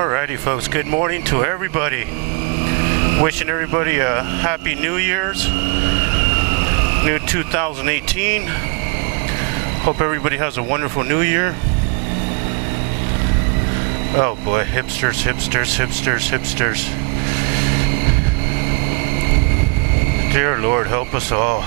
Alrighty folks, good morning to everybody. Wishing everybody a happy New Year's, new 2018. Hope everybody has a wonderful new year. Oh boy, hipsters. Dear Lord, help us all.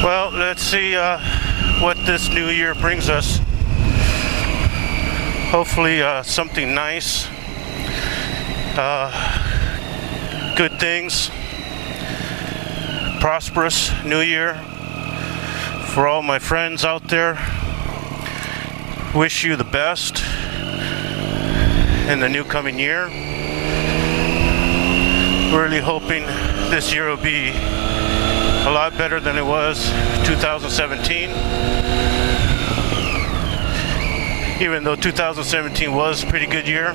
Well, let's see what this new year brings us. Hopefully something nice, good things, prosperous new year. For all my friends out there, wish you the best in the new coming year. Really hoping this year will be a lot better than it was 2017. Even though 2017 was a pretty good year,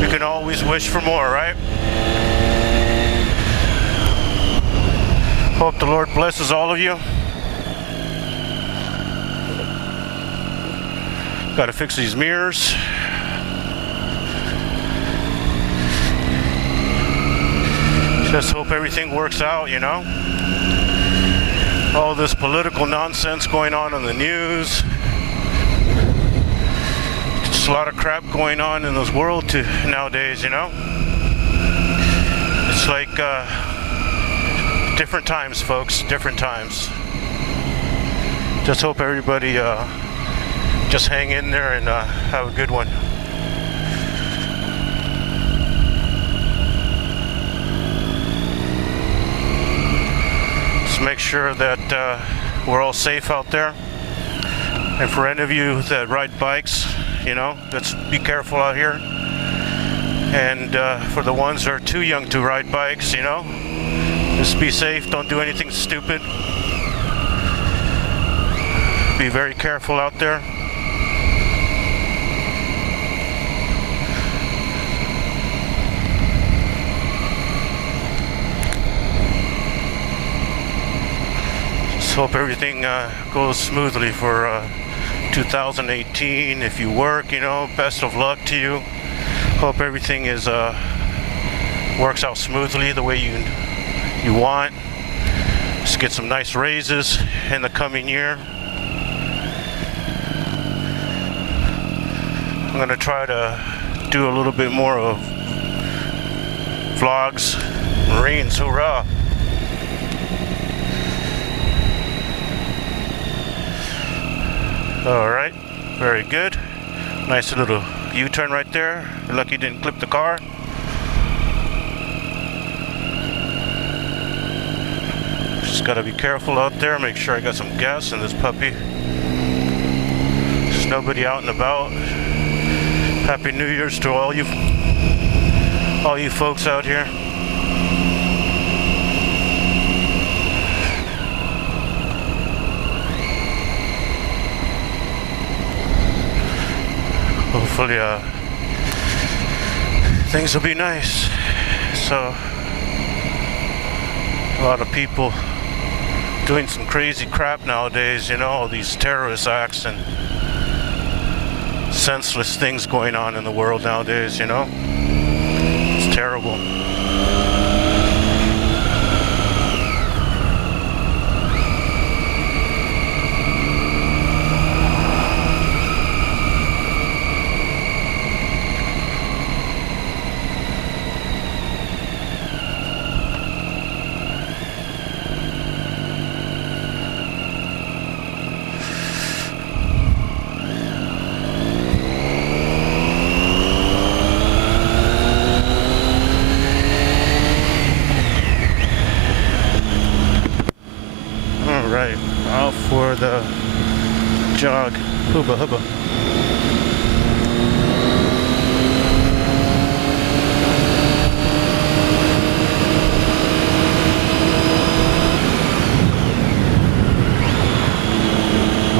we can always wish for more, right? Hope the Lord blesses all of you. Gotta fix these mirrors. Just hope everything works out, you know? All this political nonsense going on in the news. Just a lot of crap going on in this world nowadays, you know? It's like different times, folks, different times. Just hope everybody just hang in there and have a good one. Make sure that we're all safe out there, and for any of you that ride bikes, you know, let's be careful out here. And for the ones that are too young to ride bikes, you know, just be safe, don't do anything stupid, be very careful out there. Hope everything goes smoothly for 2018. If you work, you know, best of luck to you. Hope everything is works out smoothly the way you want. Just get some nice raises in the coming year. I'm gonna try to do a little bit more of vlogs. Marines, hoorah! Alright, very good. Nice little U-turn right there. You're lucky you didn't clip the car. Just gotta be careful out there. Make sure I got some gas in this puppy. There's nobody out and about. Happy New Year's to all you folks out here. Hopefully things will be nice. So a lot of people doing some crazy crap nowadays, you know, all these terrorist acts and senseless things going on in the world nowadays, you know. It's terrible. for the jog. Hubba hubba.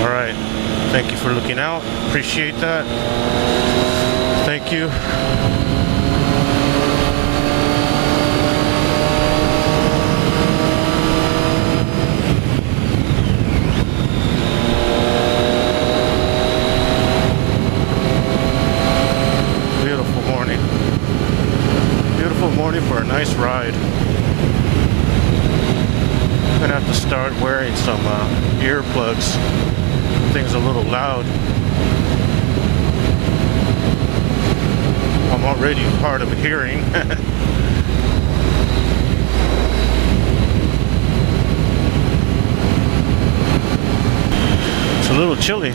Alright, thank you for looking out. Appreciate that. Thank you. For a nice ride. I'm gonna have to start wearing some earplugs. Things a little loud. I'm already hard of hearing. It's a little chilly.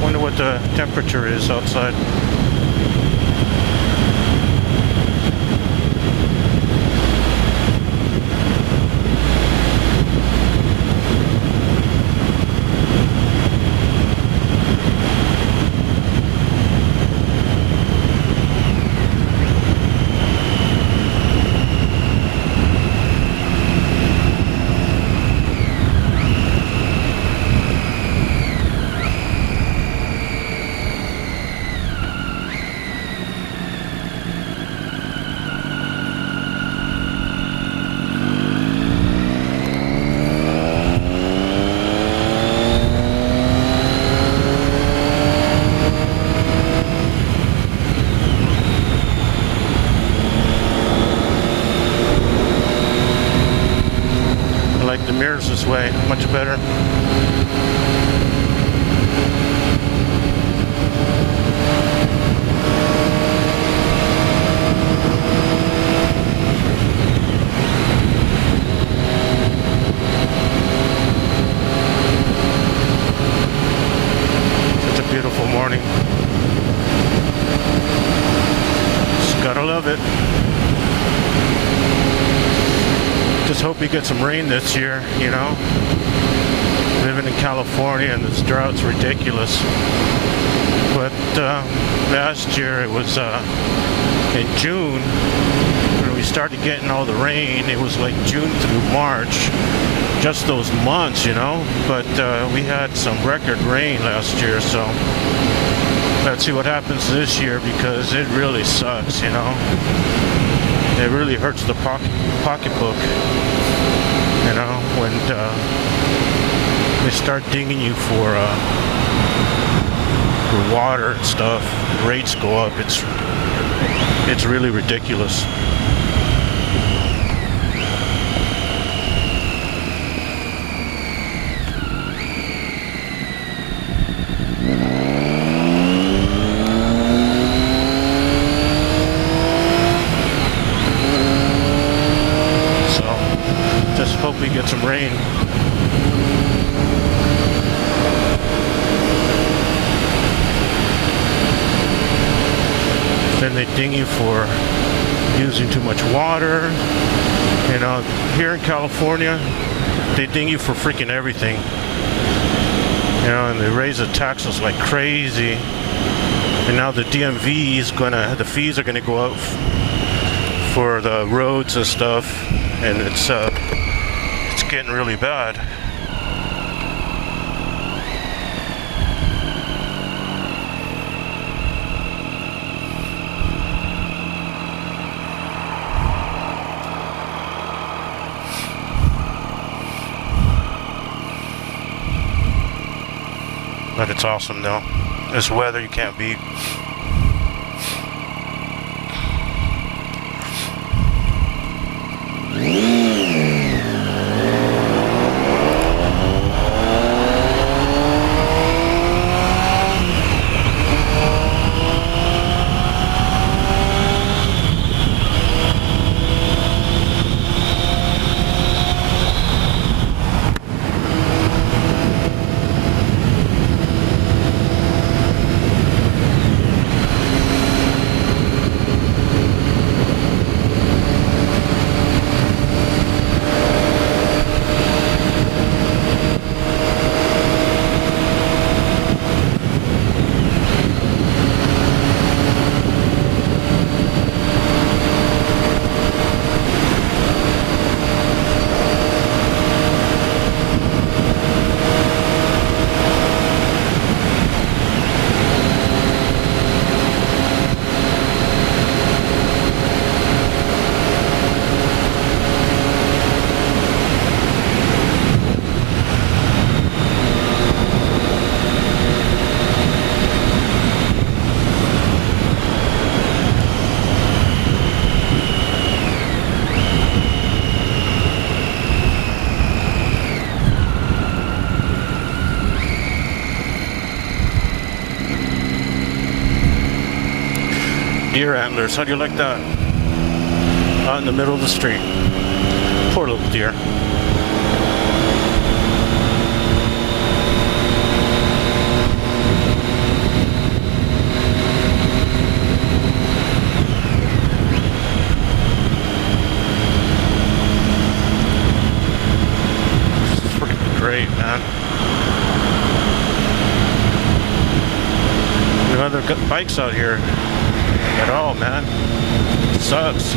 Wonder what the temperature is outside. The mirrors this way, much better. Such a beautiful morning. Just gotta love it. Just hope we get some rain this year, you know. Living in California and this drought's ridiculous. But last year it was in June when we started getting all the rain. It was like June through March, just those months, you know. But we had some record rain last year, so let's see what happens this year because it really sucks, you know. It really hurts the pocketbook, you know, when they start dinging you for water and stuff. Rates go up. It's really ridiculous. Hope we get some rain. Then they ding you for using too much water. You know, here in California, they ding you for freaking everything. You know, and they raise the taxes like crazy. And now the DMV is the fees are gonna go up for the roads and stuff, and it's getting really bad. But it's awesome though. This weather you can't beat. Deer antlers. How do you like that? Out in the middle of the street. Poor little deer. Great, man. No other bikes out here at all, man. Sucks.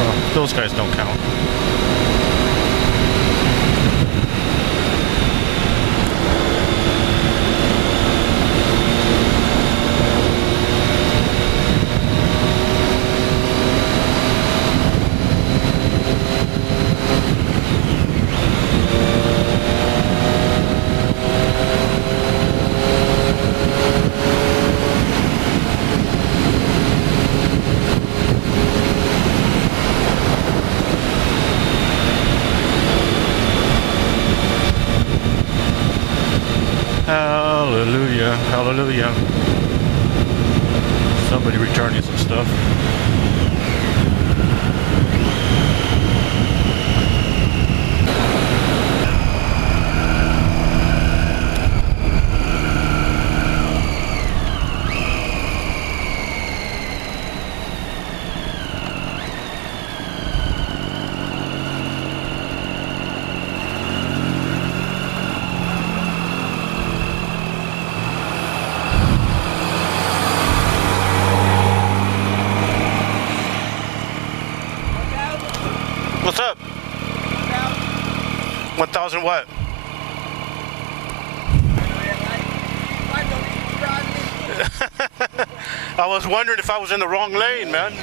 Oh, those guys don't count. Hallelujah, hallelujah. Somebody returning some stuff. What's up? 1,000 what? I was wondering if I was in the wrong lane, man.